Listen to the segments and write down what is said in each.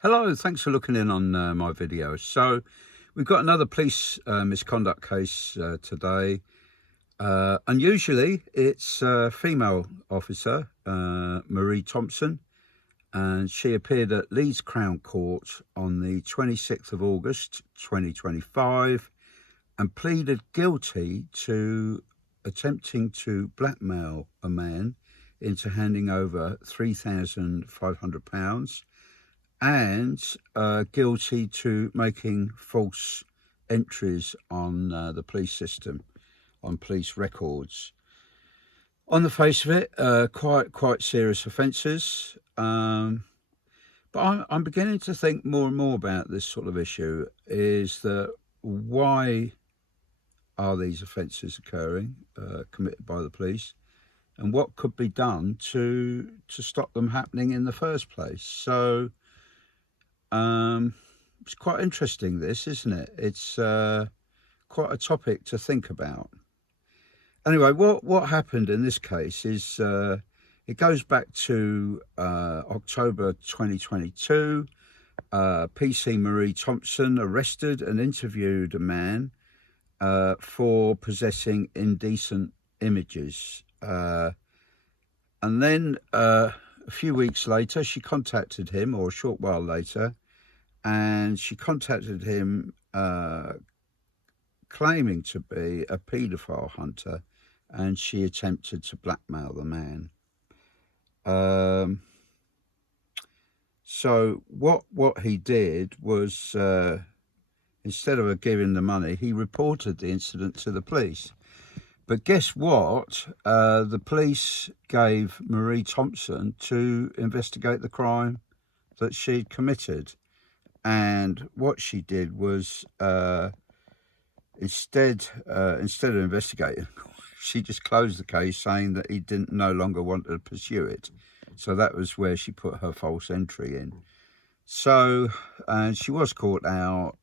Hello, thanks for looking in on my video. So we've got another police misconduct case today. Unusually, it's a female officer, Marie Thompson, and she appeared at Leeds Crown Court on the 26th of August 2025 and pleaded guilty to attempting to blackmail a man into handing over £3,500 and guilty to making false entries on the police system, on police records. On the face of it, quite serious offences. But I'm beginning to think more and more about this sort of issue, is that why are these offences occurring, committed by the police, and what could be done to stop them happening in the first place? So it's quite interesting, this, isn't it? It's quite a topic to think about. Anyway, what happened in this case is it goes back to October 2022. PC Marie Thompson arrested and interviewed a man for possessing indecent images. And then a few weeks later, she contacted him, or a short while later, and she contacted him claiming to be a paedophile hunter, and she attempted to blackmail the man. So what he did was, instead of giving the money, he reported the incident to the police. But guess what? The police gave Marie Thompson to investigate the crime that she'd committed. And what she did was, instead of investigating, she just closed the case, saying that he no longer wanted to pursue it. So that was where she put her false entry in. So, and she was caught out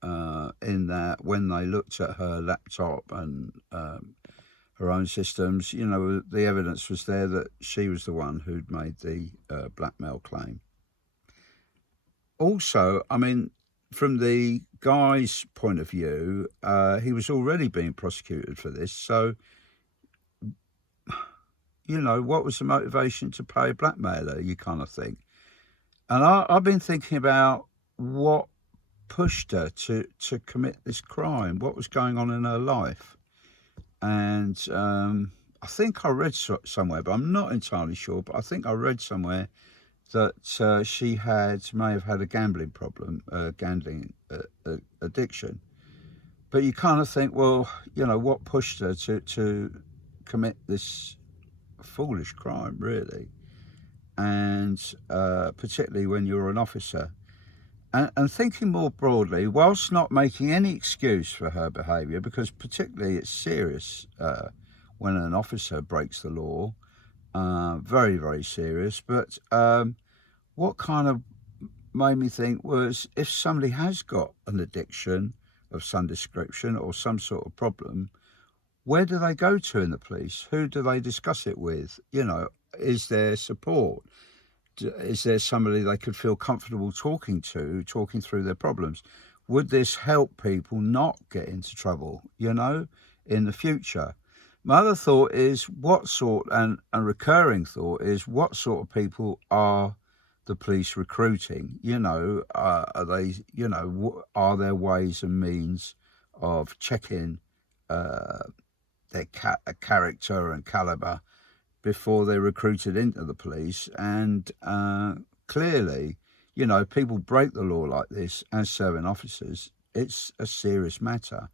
in that when they looked at her laptop and her own systems, you know, the evidence was there that she was the one who'd made the blackmail claim. Also, I mean, from the guy's point of view, he was already being prosecuted for this. So, you know, what was the motivation to pay a blackmailer, you kind of think. And I've been thinking about what pushed her to commit this crime, what was going on in her life. And I think I read somewhere, but I'm not entirely sure, but I think I read somewhere that she may have had a gambling problem, gambling addiction. But you kind of think, well, you know, what pushed her to commit this foolish crime, really? And particularly when you're an officer. And thinking more broadly, whilst not making any excuse for her behaviour, because particularly it's serious when an officer breaks the law, very, very serious. But what kind of made me think was, if somebody has got an addiction of some description or some sort of problem, where do they go to in the police? Who do they discuss it with? You know, is there support? Is there somebody they could feel comfortable talking through their problems? Would this help people not get into trouble, you know, in the future? My other thought is, and a recurring thought is, what sort of people are the police recruiting? You know, are they, you know, are there ways and means of checking their character and caliber before they're recruited into the police? And clearly, you know, people break the law like this as serving officers. It's a serious matter,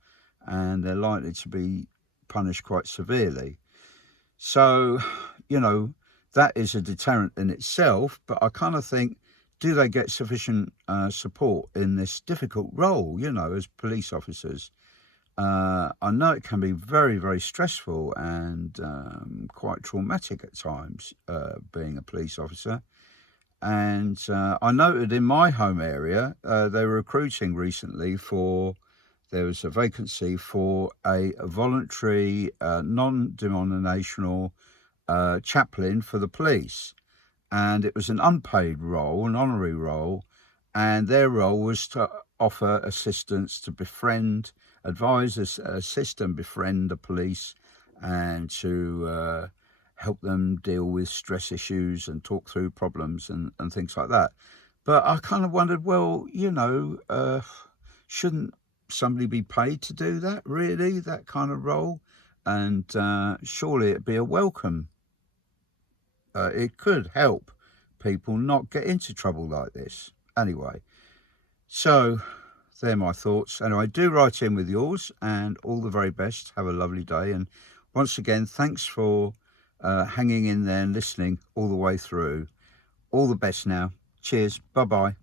and they're likely to be punished quite severely. So, you know, that is a deterrent in itself, but I kind of think, do they get sufficient support in this difficult role, you know, as police officers? I know it can be very, very stressful and quite traumatic at times, being a police officer. And I noted in my home area, they were recruiting recently there was a vacancy for a voluntary, non-denominational chaplain for the police. And it was an unpaid role, an honorary role. and their role was to offer assistance, to befriend, advise, assist and befriend the police, and to help them deal with stress issues and talk through problems and things like that. But I kind of wondered, well, shouldn't somebody be paid to do that, really, that kind of role? And surely it'd be a welcome. It could help people not get into trouble like this. Anyway, so they're my thoughts. Anyway, do write in with yours, and all the very best. Have a lovely day. And once again, thanks for hanging in there and listening all the way through. All the best now. Cheers. Bye-bye.